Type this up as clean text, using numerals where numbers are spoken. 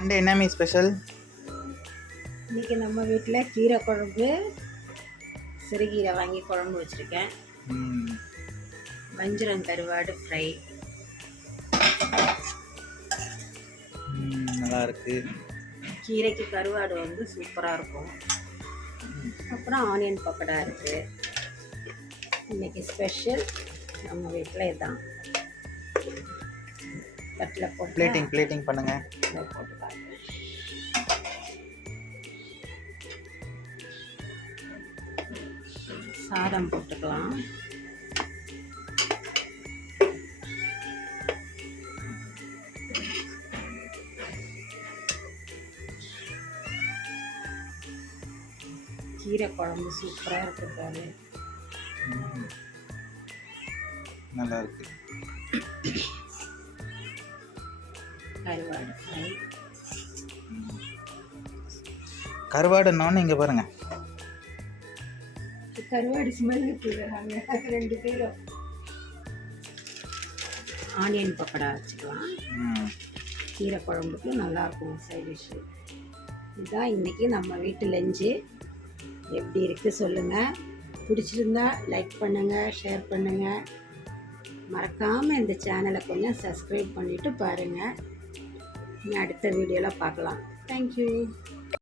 And என்ன special? இன்றைக்கி நம்ம வீட்டில் கீரை குழம்பு, சிறுகீரை வாங்கி குழம்பு வச்சுருக்கேன். வஞ்சிரம் கருவாடு ஃப்ரை. நல்லா இருக்கு. கீரைக்கு கருவாடு வந்து சூப்பராக இருக்கும். அப்புறம் ஆனியன் பக்கோடா இருக்குது. இன்றைக்கி ஸ்பெஷல் நம்ம வீட்டில் இதுதான். தட்டில் போட்டு பிளேட்டிங் பண்ணுங்கள். போட்டு பாருங்க. சாதம் போட்டுக்கலாம். கீரை குழம்பு சூப்பராக இருக்குது பாரு. நல்லா இருக்கு. கருவாடு ஃப்ரை. கருவாடுன்னு இங்கே பாருங்க. கருவாடு ஸ்மெல்லு போடுறாங்க 2 பேரும். ஆனியன் பக்கோடா வச்சுக்கலாம். கீரை குழம்புக்கு நல்லாயிருக்கும் சைட் டிஷ்ஷு. இதுதான் இன்றைக்கி நம்ம வீட்டு லஞ்சு. எப்படி இருக்குது சொல்லுங்கள். பிடிச்சிருந்தா லைக் பண்ணுங்கள், ஷேர் பண்ணுங்கள். மறக்காமல் இந்த சேனலை கொஞ்சம் சப்ஸ்கிரைப் பண்ணிவிட்டு பாருங்கள். அடுத்த வீடியோவில் பார்க்கலாம். தேங்க்யூ.